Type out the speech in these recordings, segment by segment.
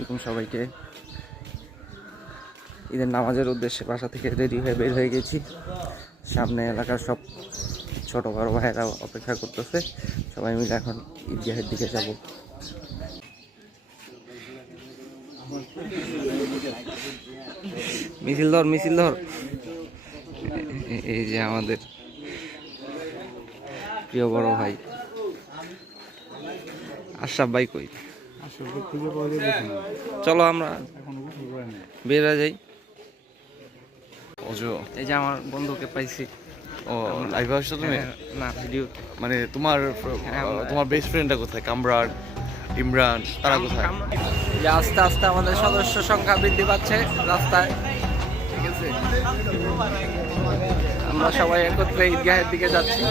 আলাইকুম সবাইকে। ঈদের নামাজের উদ্দেশ্যে বাসা থেকে রেডি হয়ে বের হয়ে গেছি। সামনে এলাকার সব ছোট বড় ভাইয়েরা অপেক্ষা করতেছে, সবাই মিলে এখন ঈদগাহের দিকে যাব। মিছিল ধর, মিছিল ধর। এই যে আমাদের প্রিয় বড় ভাই আশরাফ ভাই কই? চলো আমরা বেরা যাই। এই যে আমার বন্ধুকে পাইছি। ও লাইভে আসছো তুমি? না, ভিডিও। মানে তোমার বেস্ট ফ্রেন্ডটা কোথায়? কামরান, ইমরান, তারা কোথায়? যে আস্তে আস্তে আমাদের সদস্য সংখ্যা বৃদ্ধি পাচ্ছে রাস্তায়, ঠিক আছে? আমরা সবাই একত্রে ঈদগাহের দিকে যাচ্ছি।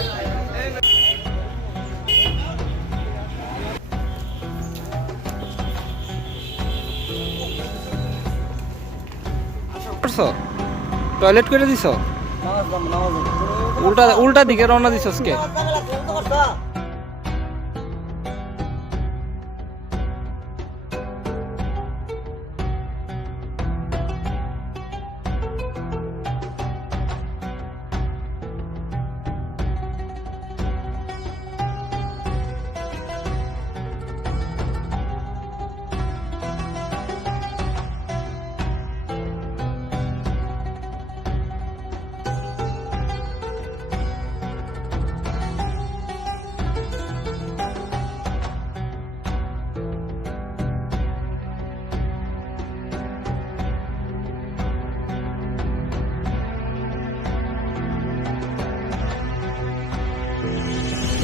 টয়লেট করে দিছ? উল্টা উল্টা দিকে রওনা দিছস কে?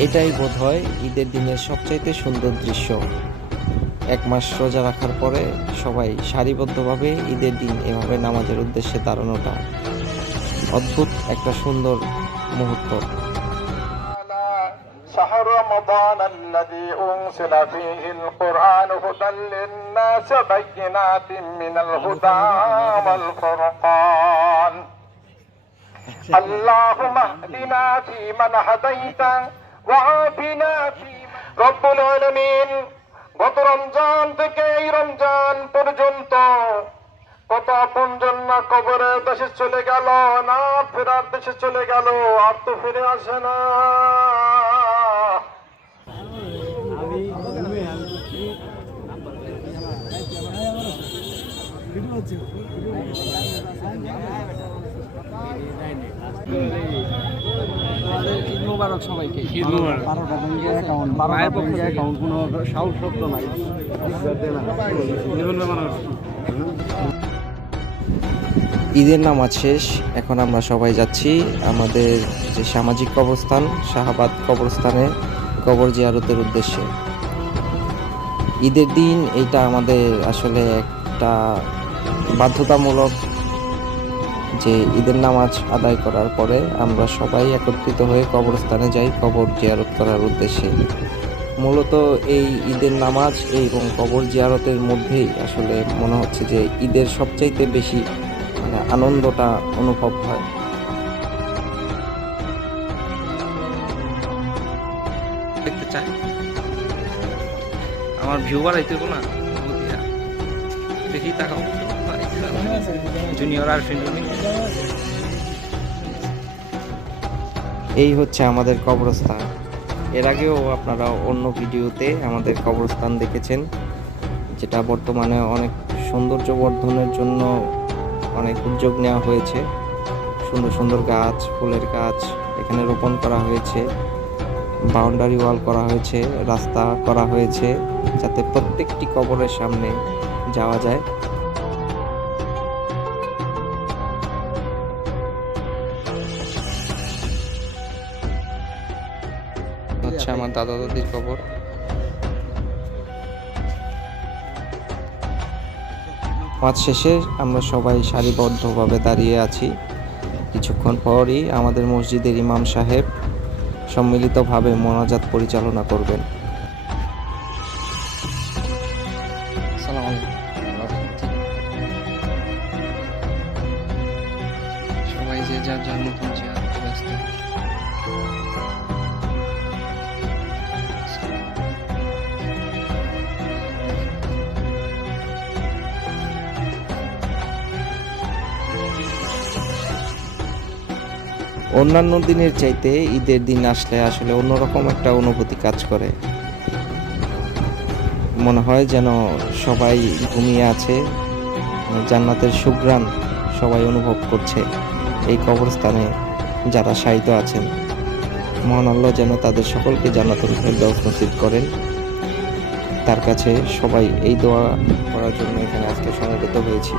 এটাই বোধহয় ঈদের দিনের সবচাইতে সুন্দর দৃশ্য। এক মাস রোজা রাখার পরে সবাই সারিবদ্ধভাবে ঈদের দিন এভাবে নামাজের উদ্দেশ্যে দাঁড়ানোটা অদ্ভুত একটা সুন্দর মুহূর্ত। شهر رمضان الذي أنزل فيه القرآن هدى للناس بينات من الهدى والفرقان اللهم اهدنا فيمن هديت وعافنا فيمن رب العالمين গত রমজান থেকে এই রমজান পর্যন্ত কত আপনজন না কবরের দেশে চলে গেল, না ফেরার দেশে চলে গেল, আর তো ফিরে আসে না। ঈদ মোবারক সবাইকে। ঈদ মোবারক। 12টা ব্যাংকে অ্যাকাউন্ট, 12টা ব্যাংকে অ্যাকাউন্ট, কোনো সাউন্ড শব্দ নাই। ঈদের নামাজ শেষ, এখন আমরা সবাই যাচ্ছি আমাদের যে সামাজিক কবরস্থান শাহাবাদ কবরস্থানে কবর জিয়ারতের উদ্দেশ্যে। ঈদের দিন এইটা আমাদের আসলে একটা বাধ্যতামূলক যে ঈদের নামাজ আদায় করার পরে আমরা সবাই একত্রিত হয়ে কবরস্থানে যাই কবর জিয়ারত করার উদ্দেশ্যে। মূলত এই ঈদের নামাজ এবং কবর জিয়ারতের মধ্যেই আসলে মনে হচ্ছে যে ঈদের সবচাইতে বেশি আনন্দটা অনুভব হয়। দেখতে চাই আমার ভিউ বাড়াইতে না, দেখি তাকাও জুনিয়র আর এই হচ্ছে আমাদের কবরস্থান। এর আগেও আপনারা অন্য ভিডিওতে আমাদের কবরস্থান দেখেছেন, যেটা বর্তমানে অনেক সৌন্দর্য বর্ধনের জন্য অনেক উদ্যোগ নেওয়া হয়েছে। সুন্দর সুন্দর গাছ, ফুলের গাছ এখানে রোপণ করা হয়েছে, বাউন্ডারি ওয়াল করা হয়েছে, রাস্তা করা হয়েছে যাতে প্রত্যেকটি কবরের সামনে যাওয়া যায়। হচ্ছে আমার দাদা দাদির কবর। নামাজ শেষে আমরা সবাই সারিবদ্ধভাবে দাঁড়িয়ে আছি। কিছুক্ষণ পরই আমাদের মসজিদের ইমাম সাহেব সম্মিলিতভাবে মোনাজাত পরিচালনা করবেন। সবাই যে যার যার মতন ব্যস্ত। অন্যান্য দিনের চাইতে ঈদের দিন আসলে আসলে অন্যরকম একটা অনুভূতি কাজ করে। মনে হয় যেন সবাই ঘুমিয়ে আছে, জান্নাতের সুঘ্রাণ সবাই অনুভব করছে এই কবরস্থানে যারা শায়িত আছেন। মহান আল্লাহ যেন তাদের সকলকে জান্নাতুল ফেরদাউস নসিব করেন। তার কাছে সবাই এই দোয়া করার জন্য এখানে আজকে সমবেত হয়েছি।